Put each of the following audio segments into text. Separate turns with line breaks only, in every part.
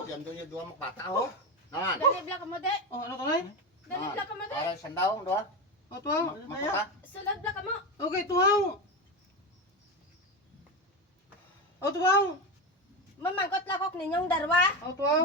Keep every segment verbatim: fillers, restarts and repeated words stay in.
diyan doon yung dua makbata oh. Naman.
Dalibla ka mo de.
Oh, ano tunay?
Dalibla ka mo de.
Para sandaw, dua.
Oh, tuhaw.
Makbata.
Sulagla ka mo.
Okay, tuhaw. Oh, tuhaw.
Mamangkot lakok ninyong darwa.
Oh, tuhaw.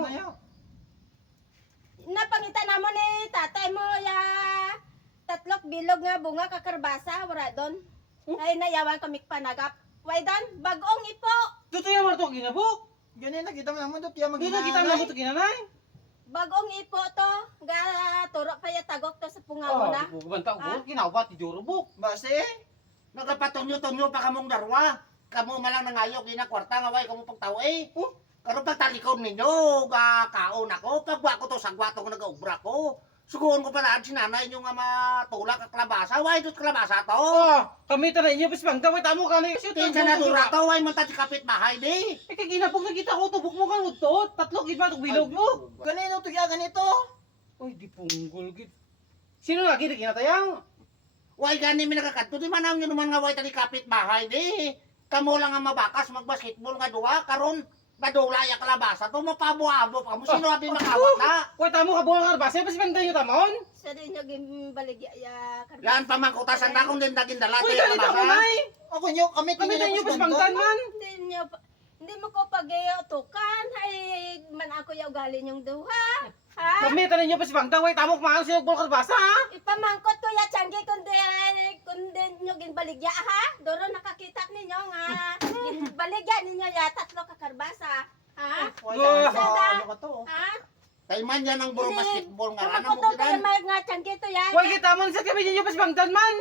Napangita namo ni tatay mo ya tatlok bilog nga bunga kakarbasa wala doon.
Hmm?
Ay nayawan kami panagap. Way doon, bagong ipo.
Tuto yung marto ginabok.
Ganyan nakita mo naman doon, tiya
Dito kita na ito ginanay.
Bagong ipo to. Ga turo pa ya tagok to sa
Oh,
pungaw na.
bubanta
Ah?
ko, kinawat ti Jorobok.
Base,
Nagapatunyo-tunyo pa kamong darwa. Kamu malang nangayo gina kwarta nga way kamo pagtaw eh.
Oh,
Karon pag talikod ninyo, ga kaon ako, pagwa ko to sagwa to nagaubra ko. Suguon ko pa na si nanay nyo nga matulak ka klabasa, way dut klabasa to.
oh, kami ta na inyo bis pang daway tamo ka ni.
Tinsa na dura to, way man ta si kapit bahay di.
Eh kay ginabok na kita ko tubok mo kan udtot. Tatlo gid ba tug bilog mo?
ganito to kaya ganito.
Oy, di punggol gid. Sino lagi na kinatayang?
Way gani mi nagakadto, di manaw nyo naman nga way ta ni kapit bahay di. Kamo lang nga mabakas magbasketball nga duwa, karon badula ya kalabasa to, mapabo-abo pa mo, sino abi makawat na?
Kuya tamo ka buang karbasa, bas pang dayo tamon.
Sa din yung gimbaligya ya karbasa.
Yan pamangkutasan na kung din daging dala
Uy,
tayo
ganito
kalabasa.
ako nay.
Ako nyo, kami
Kami
tingin
dayo
ako
bis
sa
pang
ganito.
man.
Hindi niyo pa- hindi mo ko pag tukan ay man ako yaw galing yung duha. Ha?
Kami ta ninyo bis pang daway tamo kumaan sa bul karbasa ha.
Ipamangkot ko ya Changi kundi kundi nyo ginbaligya ha. Doro nakakita ninyo nga ginbaligya ninyo ya tatlo ka karbasa. Ha?
Wala
Oh.
sa ano ka to.
Ha?
Kay man yan ang buro basketball nga rana mo
Kamangkot ko
ginan.
may nga Changi to ya.
Kuya kita mo sa kami ninyo bis pang man.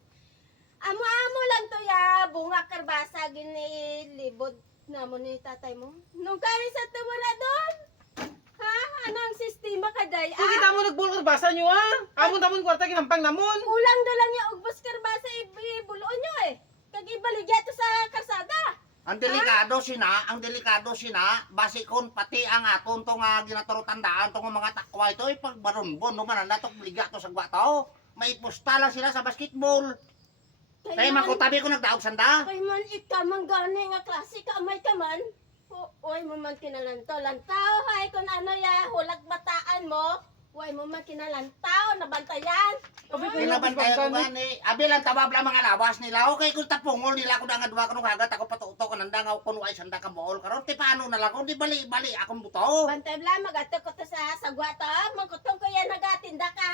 Amo-amo lang to ya bunga karbasa ginilibod namo ni tatay mo. Nung kaya sa tuwala doon. Ha? Anong sistema ka day?
Kuya kita mo nagbul karbasa nyo ha. Amon tamon kwarta ginampang namon.
Kulang na lang yung ugbos karbasa ibuloon nyo eh. Kag ibaligya to sa karsada.
Ang delikado sina, ang delikado sina, basikon pati ang aton to nga ginaturo tandaan to nga mga takwa ito ay pagbarunbon no man natok bliga to sa gwato. May pusta lang sila sa basketball. Tay man ko tabi ko nagdaog sanda.
Kay man ikaw man gani nga klase ka amay ka man. O- Oy mo man kinalantaw. Lantaw hay kung ano ya hulag bataan mo. Oy mo man kinalantaw nabantayan.
Kami ko
Pinabantay ko gani. Abi lang tabab lang mga lawas nila. Okay kung tapungol nila ko nga duwa ko nung hagat ako patuto ko nanda nga kuno ay sanda ka bool karon ti paano na lang kung di bali bali akong buto.
Bantay bla magato ko to sa sagwata. Mangkutong ko yan nagatinda ka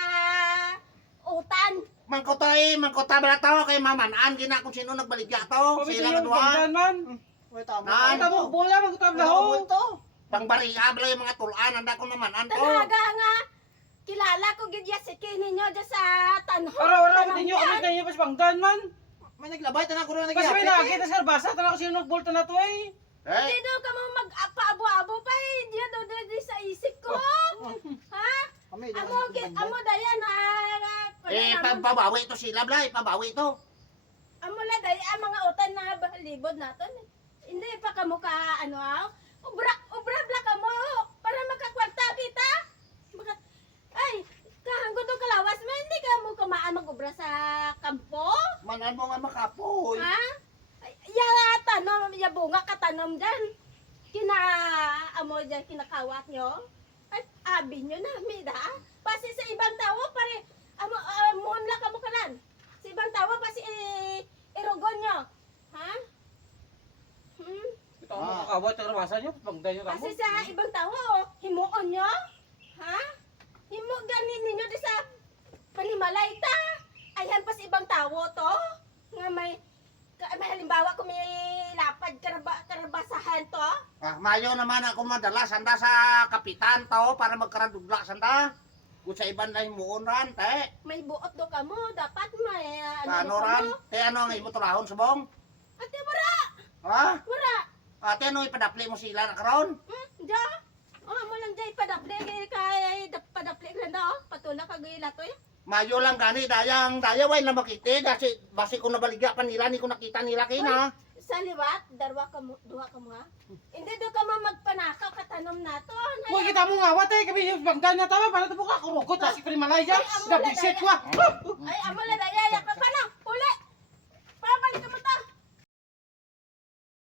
utan.
Mangkotoy, mangkota bala to kay mamanaan gina kung sino nagbaligya to.
Kami
Sila
ninyo
nga duwa.
bis man.
Wait, tama.
Nan.
Kita mo bola magtab na ho.
Wala to.
Pangbariya bala yung mga tulan anda ko mamanan to.
Talaga nga kilala ko gid ya si ninyo dyan sa tanho.
Ora-ora
Tanong
ninyo
yan.
kami ninyo bis pang man.
May naglabay, tanang ko rin
Kasi may
nagyapit eh.
nakakita sa karbasa, tanaw ko sino nagbulta na to eh.
Eh,
Hindi daw ka mo mag-apa-abo-abo pa eh. Hindi daw daw di sa isip ko. Ha?
Kami, di
Amo,
naman
gi-
nagbanda.
amo dayan ha.
eh pabawi to sila bla, pabawi to.
Amo la dayan ang mga utan na libod naton. Hindi pa kamo ka ano ah. Ubra, ubra bla ka mo. Para makakwarta kita. Maka, ay, kahanggo do kalawas man. Hindi ka mo kumaan mag-ubra sa kampo.
Manan mo nga makapoy.
Ha? Ay, ya tanom, ya bunga ka tanom dyan. Kina, amo dyan, kinakawat nyo. Ay, abi nyo na, mida. Pasi sa ibang tao, pare, amo, uh, muhon ka mo kanan. Sa ibang tao, pasi eh, irugon nyo. Ha? Hmm?
Ito ang makakawat sa karbasa nyo, pang dayo ka mo.
Pasi sa ibang tao, himuon nyo. Ha? Himo ganin ninyo di sa panimalay ta. Ayan pa sa ibang tao to. Nga may, ka- may halimbawa kung may lapad karaba, karabasahan to.
Ah, mayo naman ako madala sanda sa kapitan to para magkaradugla sanda. Kung sa iban na himuon ran, te.
May buot do ka mo. Dapat may uh,
Ano ran? Te, ano ang imo tulahon subong?
Ate, wala.
Ha?
Wala.
Ate, ano ipadapli mo sila na karon?
Hmm? Diya? Oh, mo lang dyan padapli. Kay, kay dap- padapli ka na oh. Patula ka gila to eh.
Mayo lang gani, dayang, dayaway na makiti. Kasi basi ko nabaligya pa nila, ni ko nakita nila kina.
Sa liwat, darwa ka mo, duha ka mo ha. Hindi do ka mo magpanakaw katanom nato.
Huwag kita mo ngawat eh, kami yung banggan na tama, para ito po ka, kurukot na si Primalaya,
Ay, amo
gabisit
na
ko ah.
Ay, amo la daya, ya